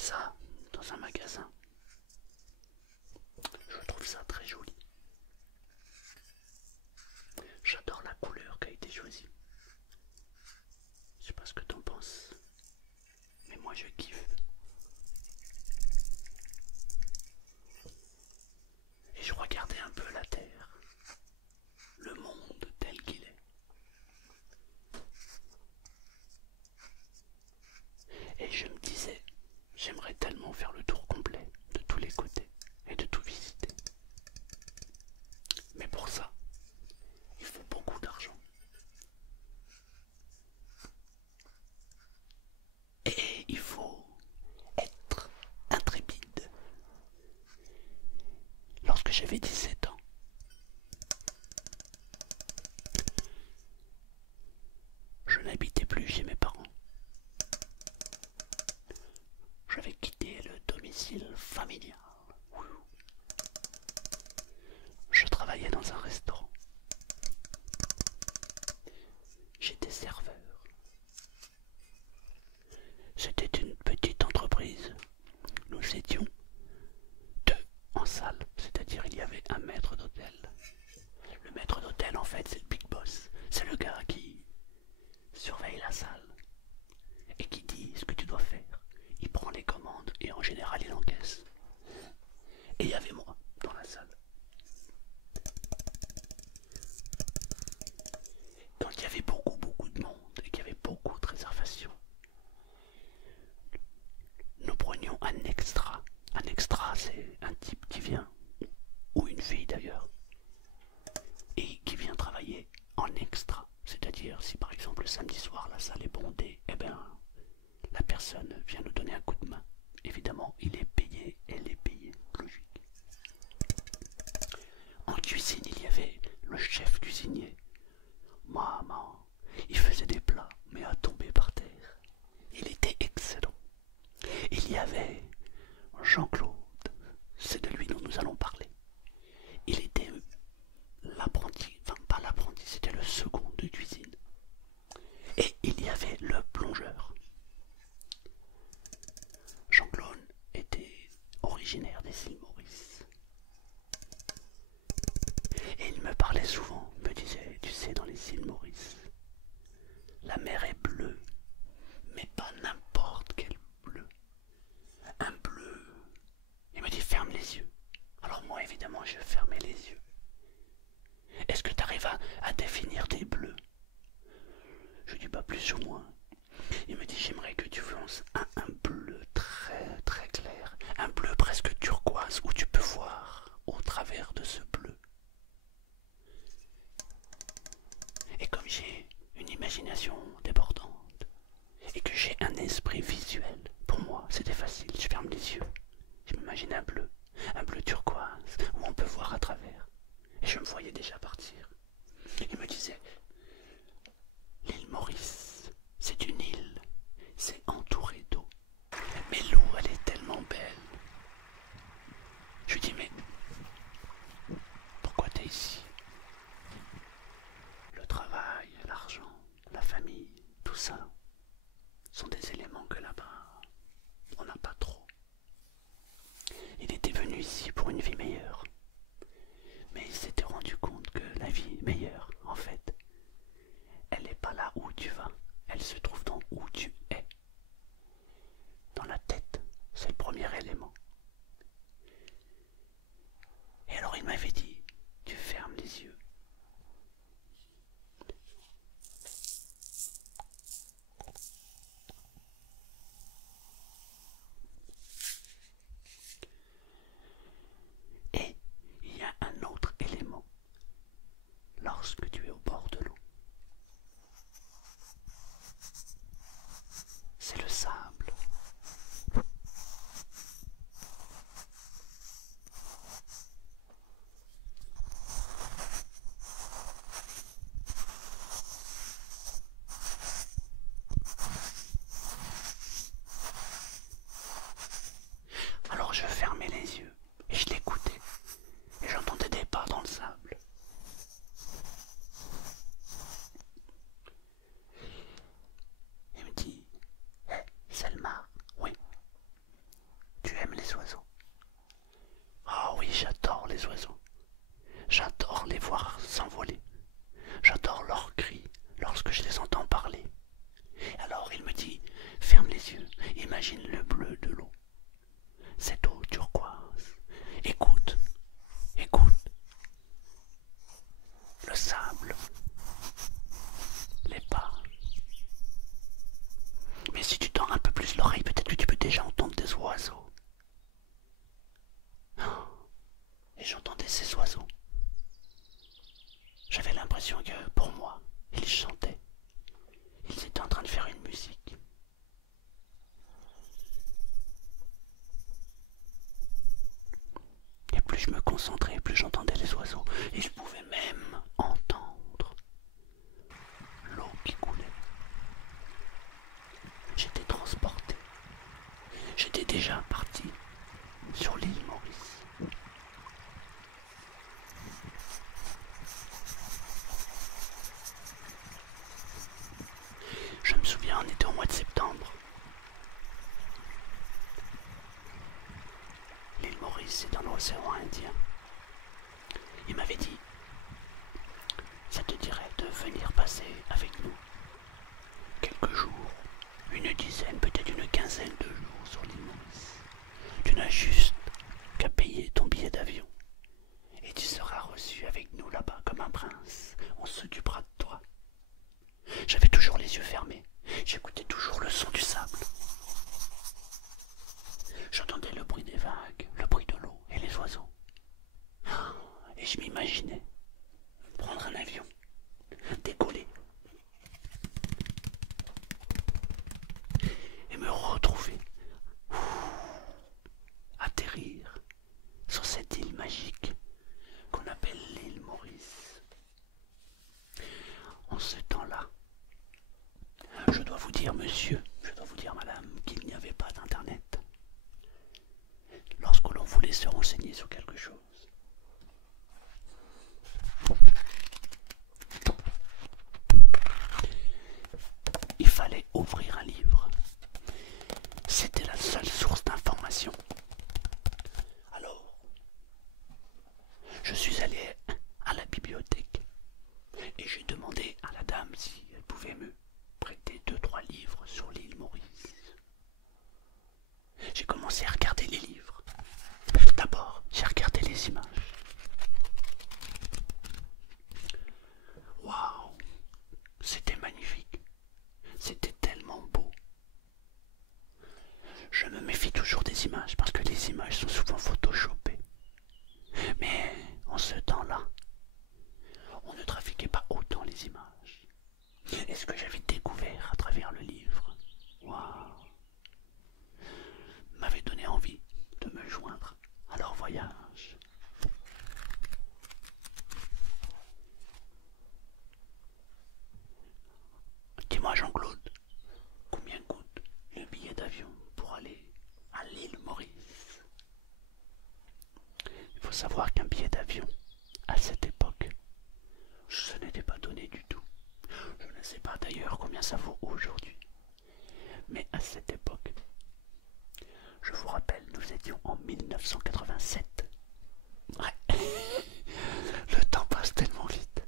ça dans un magasin. Je trouve ça très joli. J'adore la couleur qui a été choisie. Je sais pas ce que t'en penses, mais moi je kiffe. Et je regardais un peu la Terre, le monde tel qu'il est. Et je me disais, j'aimerais tellement faire le tour complet de tous les côtés et de tout visiter. Mais pour ça, il faut beaucoup d'argent. Et il faut être intrépide. Lorsque j'avais 17 ans, je n'habitais plus chez mes parents. J'avais quitté le domicile familial. Je travaillais dans un restaurant. J'étais serveur. C'était une petite entreprise. Nous étions deux en salle, c'est-à-dire il y avait un maître d'hôtel. Le maître d'hôtel, en fait, c'est le big boss. C'est le gars qui surveille la salle et qui dit ce que tu dois faire. Il prend les commandes et en général il encaisse. Et il y avait moi dans la salle. Quand il y avait beaucoup de monde et qu'il y avait beaucoup de réservations, nous prenions un extra. Un extra, c'est un type qui vient, ou une fille d'ailleurs, et qui vient travailler en extra. C'est-à-dire, si par exemple le samedi soir la salle est bondée, eh bien, la personne vient nous donner un coup de main. Évidemment, il est payé, elle est payée, logique. En cuisine, il y avait le chef cuisinier. Maman, il faisait des plats, mais à tomber par terre. Il était excellent. Il y avait Jean-Claude, c'est de lui dont nous allons parler. Il était l'apprenti, enfin pas l'apprenti, c'était le second de cuisine. Et il y avait le plongeur. Jean-Claude était originaire des îles Maurice. Et il me parlait souvent, me disait, tu sais, dans les îles Maurice, la mer est bleue, mais pas n'importe quel bleu. Un bleu. Il me dit, ferme les yeux. Alors moi, évidemment, je fermais les yeux. Est-ce que tu arrives à définir des bleus? Je dis pas plus ou moins. Il me dit, j'aimerais que tu fasses un bleu très clair, un bleu presque turquoise où tu peux voir au travers de ce bleu. Et comme j'ai une imagination débordante et que j'ai un esprit visuel, pour moi c'était facile, je ferme les yeux, je m'imagine un bleu turquoise où on peut voir à travers. Et je me voyais déjà partir. Il me disait, l'île Maurice, c'est une île, c'est entouré d'eau. Mais l'eau, elle est tellement belle. Je lui dis, mais pourquoi t'es ici? Le travail, l'argent, la famille, tout ça sont des éléments que là-bas, on n'a pas trop. Il était venu ici pour une vie meilleure. Mais il s'était rendu compte que la vie meilleure, en fait, elle n'est pas là où tu vas, elle se trouve dans où tu es. Dans la tête, c'est le premier élément. Et alors il m'avait dit, tu fermes les yeux. Et les oiseaux. Oh oui, j'adore les oiseaux. J'adore les voir s'envoler. J'adore leurs cris lorsque je les entends parler. Alors il me dit, ferme les yeux, imagine le bleu de l'eau. Cette eau turquoise. Écoute, écoute. Le sable. Les pas. Mais si tu tends un peu plus l'oreille, peut-être que tu peux déjà entendre des oiseaux. Et j'entendais ces oiseaux. J'avais l'impression que, pour moi, ils chantaient. Ils étaient en train de faire une musique. Et plus je me concentrais, plus j'entendais les oiseaux. Et je pouvais même entendre l'eau qui coulait. J'étais transporté. J'étais déjà parti sur l'île Maurice. Je me souviens, on était au mois de septembre. L'île Maurice, c'est dans l'océan Indien. Il m'avait dit, ça te dirait de venir passer avec nous quelques jours, une dizaine, peut-être une quinzaine de jours sur l'île Maurice. Tu n'as juste qu'à payer ton billet d'avion et tu seras reçu avec nous là-bas comme un prince. On s'occupera de toi. J'avais toujours les yeux fermés. J'écoutais toujours le son du sable. J'entendais le bruit des vagues, le bruit de l'eau et les oiseaux. Et je m'imaginais prendre un avion, décoller et me retrouver, atterrir sur cette île magique qu'on appelle l'île Maurice. En ce temps-là, je dois vous dire, monsieur, je dois vous dire, madame, qu'il n'y avait pas d'internet. Lorsque l'on voulait se renseigner sur quelque chose, il fallait ouvrir un livre. C'était la seule source d'information. Alors, je suis allé à la bibliothèque et j'ai demandé à la dame si elle pouvait me prêter 2-3 livres sur l'île Maurice. J'ai commencé à regarder les livres. D'abord, j'ai regardé les images. Waouh, c'était magnifique. C'était tellement beau. Je me méfie toujours des images parce que les images sont souvent photoshopées. Mais en ce temps-là, on ne trafiquait pas autant les images. Et ce que j'avais découvert à travers le livre, waouh, m'avait donné envie de me joindre à leur voyage. Dis-moi Jean-Claude, combien coûte le billet d'avion pour aller à l'île Maurice? Il faut savoir qu'un billet d'avion, à cette époque, ce n'était pas donné du tout. Je ne sais pas d'ailleurs combien ça vaut aujourd'hui. Mais à cette époque, je vous rappelle, nous étions en 1987. Ouais. Le temps passe tellement vite.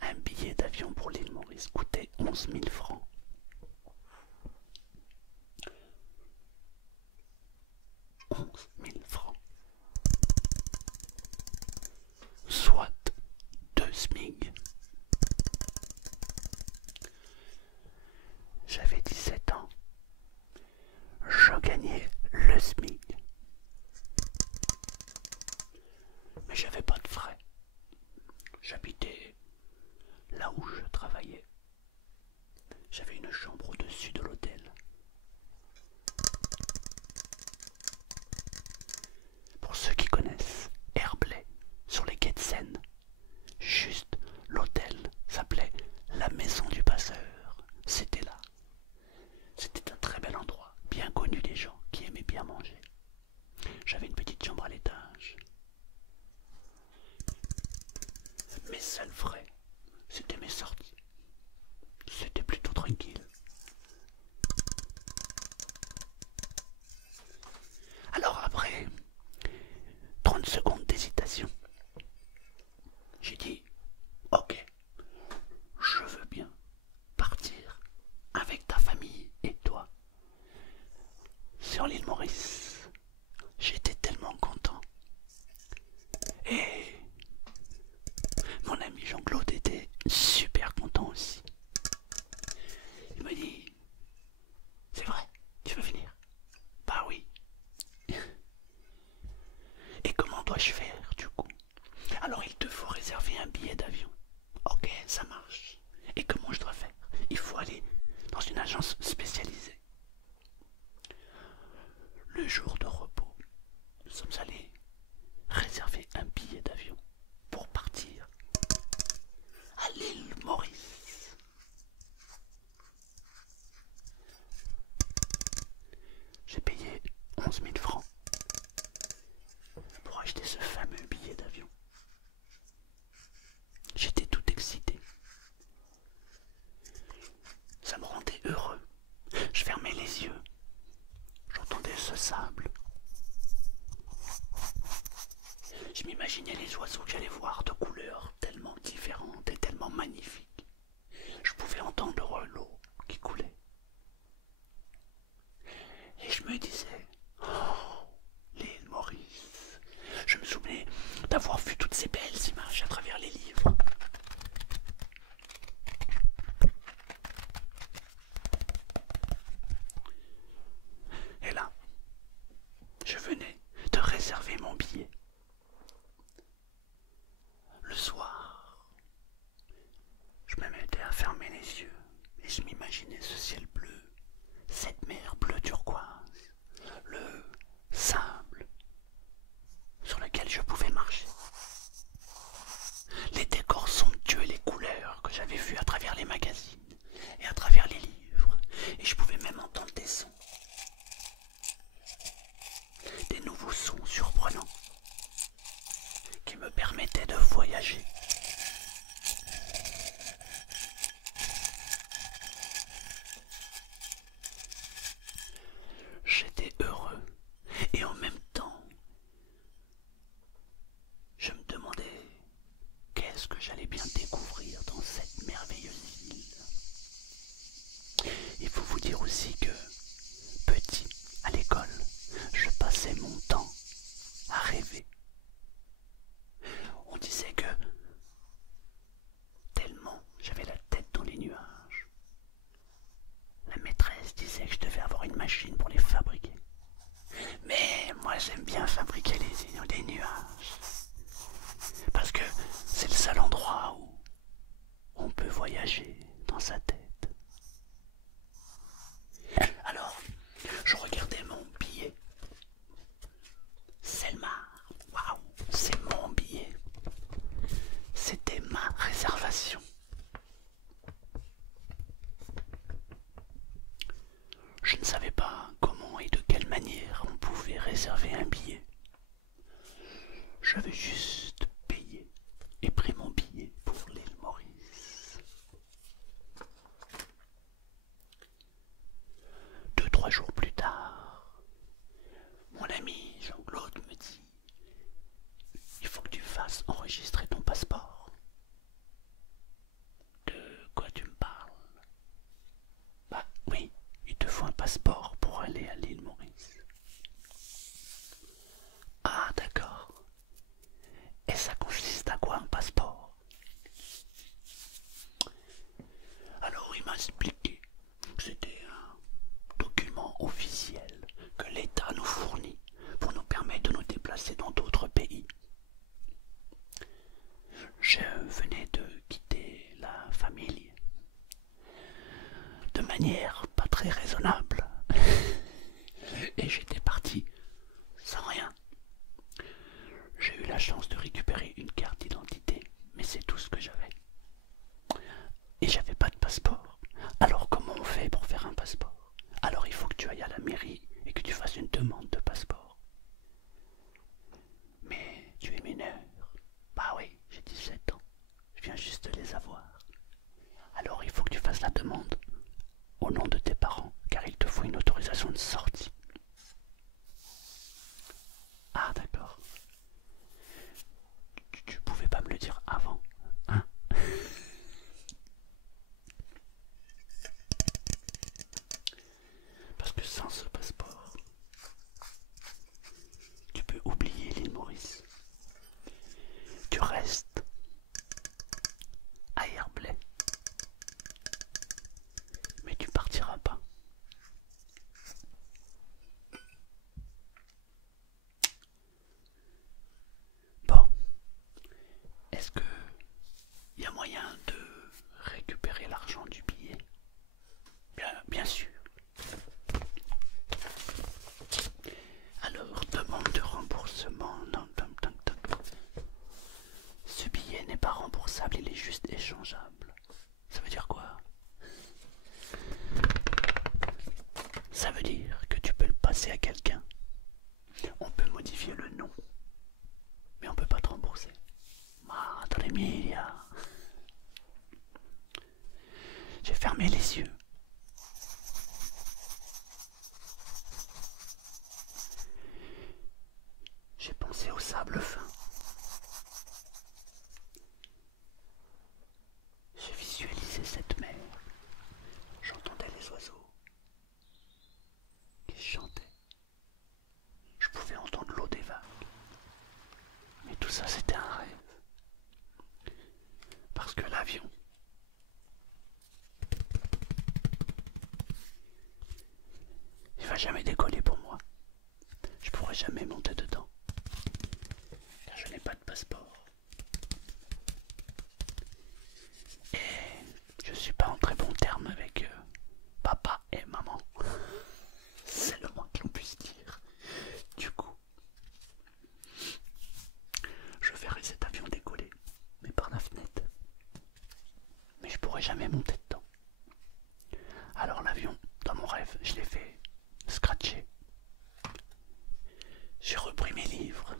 Un billet d'avion pour l'île Maurice coûtait 11 000 francs. 11 000 francs. Soit 2 SMIG. J'avais 17 ans. Je gagnais le SMIC. Mais j'avais pas de frais. J'habitais là où je travaillais. J'avais une chambre au-dessus de l'hôtel. Pour ceux qui connaissent Herblay, sur les quais de Seine, juste l'hôtel s'appelait la Maison du Passeur. C'était là. C'était un très bel endroit, bien connu des gens qui aimaient bien manger. J'avais une petite chambre à l'étage. Mes seuls frais, c'était mes sorties. C'était plutôt tranquille. dois-je faire du coup? Alors il te faut réserver un billet d'avion. Ok, ça marche. Et comment je dois faire? Il faut aller dans une agence spécialisée. Le jour de repos, nous sommes allés réserver un billet d'avion pour partir à l'île Maurice. J'ai payé 11 000 francs pour acheter ce fameux billet d'avion. J'étais tout excité. Ça me rendait heureux. Je fermais les yeux. J'entendais ce sable. Je m'imaginais les oiseaux que j'allais voir de couleurs tellement différentes et tellement magnifiques. Je pouvais entendre l'eau qui coulait. Et je me disais, oh, l'île Maurice. Je me souvenais d'avoir vu toutes ces belles images à travers les livres. Et là, je venais de réserver mon billet. Le soir, je me mettais à fermer les yeux et je m'imaginais ce ciel bleu, cette mer bleu turquoise, le sable sur lequel je pouvais marcher, les décors somptueux et les couleurs que j'avais vues à travers les magazines et à travers les livres, et je pouvais même entendre des sons, des nouveaux sons surprenants qui me permettaient de voyager. J'étais heureux et en même temps, je me demandais qu'est-ce que j'allais bien découvrir dans cette merveilleuse île. Il faut vous dire aussi que, petit, à l'école, je passais mon temps à rêver. On disait que tellement j'avais la tête dans les nuages, la maîtresse disait que je devais avoir une machine pour les fabriquer. Mais moi j'aime bien fabriquer des nuages. Parce que c'est le seul endroit où on peut voyager dans sa tête. Alors, je regardais mon billet. Selma, waouh, c'est mon billet. C'était ma réservation. Je ne savais pas comment et de quelle manière on pouvait réserver un billet. J'avais juste payé et pris mon billet pour l'île Maurice. 2-3 jours plus tard, mon ami Jean-Claude me dit: il faut que tu fasses enregistrer ton passeport. De quoi tu me parles? Bah oui, il te faut un passeport pour aller à l'île Maurice. Ah d'accord. Et ça consiste à quoi un passeport? Alors il m'a expliqué que c'était un document officiel que l'État nous fournit pour nous permettre de nous déplacer dans d'autres pays. Je venais de quitter la famille de manière pas très raisonnable et j'étais parti sans rien. J'ai eu la chance de récupérer une carte d'identité, mais c'est tout ce que j'avais. Et j'avais pas de passeport. Alors comment on fait pour faire un passeport? Alors il faut que tu ailles à la mairie et que tu fasses une demande de passeport. fermé les yeux. J'ai pensé au sable fin. J'ai visualisé cette mer. J'entendais les oiseaux qui chantaient. Je pouvais entendre l'eau des vagues. Mais tout ça, c'était un rêve. Parce que l'avion, il va jamais décoller pour moi. Je pourrai jamais monter dedans. Car je n'ai pas de passeport. Et je suis pas en très bon terme avec papa et maman. C'est le moins que l'on puisse dire. Du coup, je verrai cet avion décoller, mais par la fenêtre. Mais je pourrai jamais monter dedans. Alors l'avion, dans mon rêve, je l'ai fait scratcher. J'ai repris mes livres.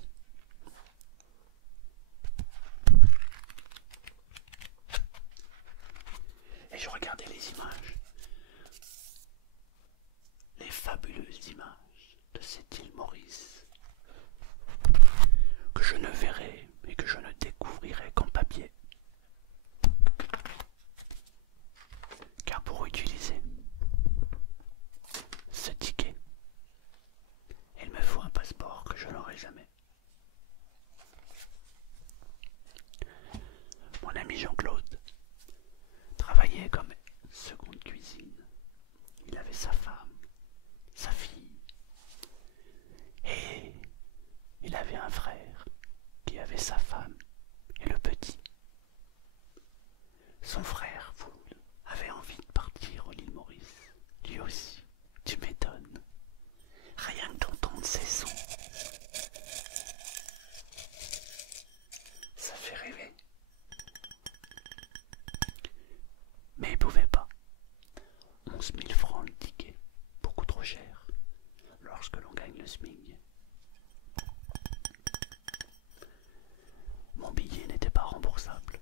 Et je regardais les images. Les fabuleuses images de cette île Maurice. Que je ne verrai et que je ne découvrirai qu'en papier. Car pour utiliser ce ticket, il me faut un passeport que je n'aurai jamais. Mon ami Jean-Claude travaillait comme seconde cuisine. Il avait sa femme, sa fille, et il avait un frère qui avait sa femme et le petit. Son frère, avait envie de partir à l'île Maurice. Lui aussi, tu m'étonnes. Rien que d'entendre ces sons, ça fait rêver. Mais il pouvait pas. 11 000 francs le ticket, beaucoup trop cher, lorsque l'on gagne le SMIC. Mon billet n'était pas remboursable.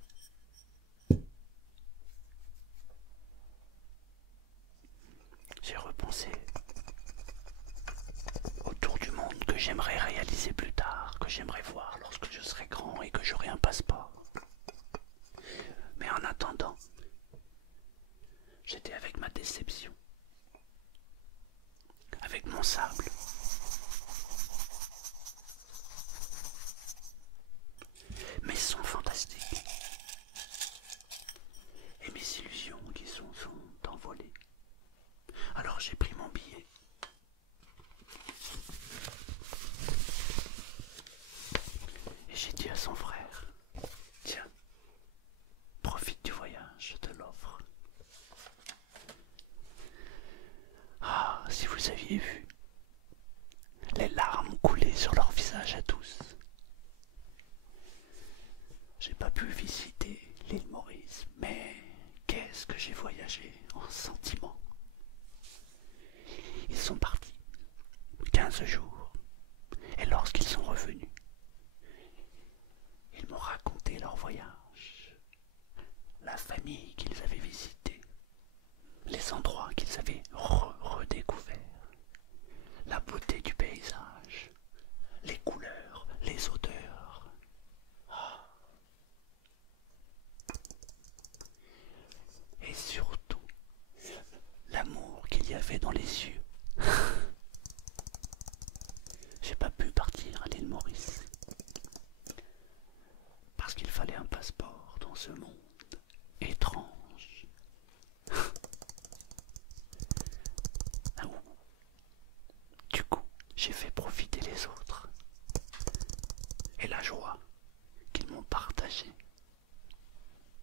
J'ai repensé au tour du monde que j'aimerais réaliser plus tard, que j'aimerais voir lorsque je serai grand et que j'aurai un passeport. Mais en attendant, j'étais avec ma déception, avec mon sable. Mes sons fantastiques et mes illusions qui sont envolées. Alors j'ai pris mon billet. Et j'ai dit à son frère, tiens, profite du voyage, je te l'offre. Ah, si vous aviez vu les larmes couler sur leur visage à tous. J'ai pas pu visiter l'île Maurice, mais qu'est-ce que j'ai voyagé en sentiments. Ils sont partis 15 jours, et lorsqu'ils sont revenus, ils m'ont raconté leur voyage, la famille qu'ils avaient visitée, les endroits qu'ils avaient redécouverts, la beauté du paysage, les couleurs, les odeurs. Et surtout, l'amour qu'il y avait dans les yeux. J'ai pas pu partir à l'île Maurice parce qu'il fallait un passeport dans ce monde étrange. Ah, du coup, j'ai fait profiter les autres et la joie qu'ils m'ont partagée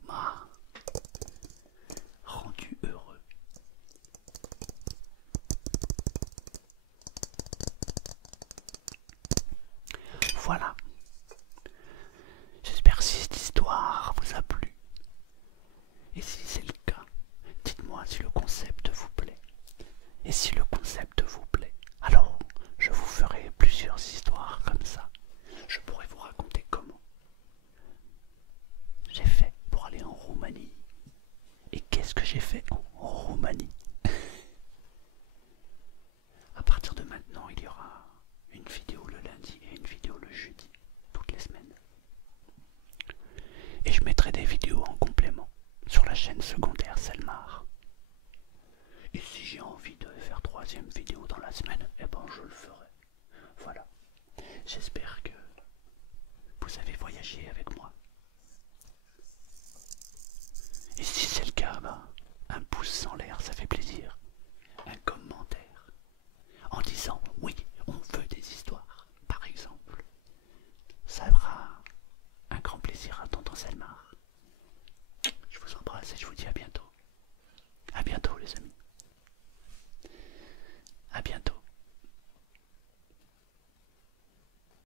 m'a rendu heureux. Voilà. J'espère que cette histoire vous a plu. Et si c'est le cas, dites-moi si le concept vous plaît. Et si le concept vous plaît, alors je vous ferai plusieurs histoires comme ça. Je pourrais vous raconter comment j'ai fait pour aller en Roumanie. Et qu'est-ce que j'ai fait en J'espère que vous avez voyagé avec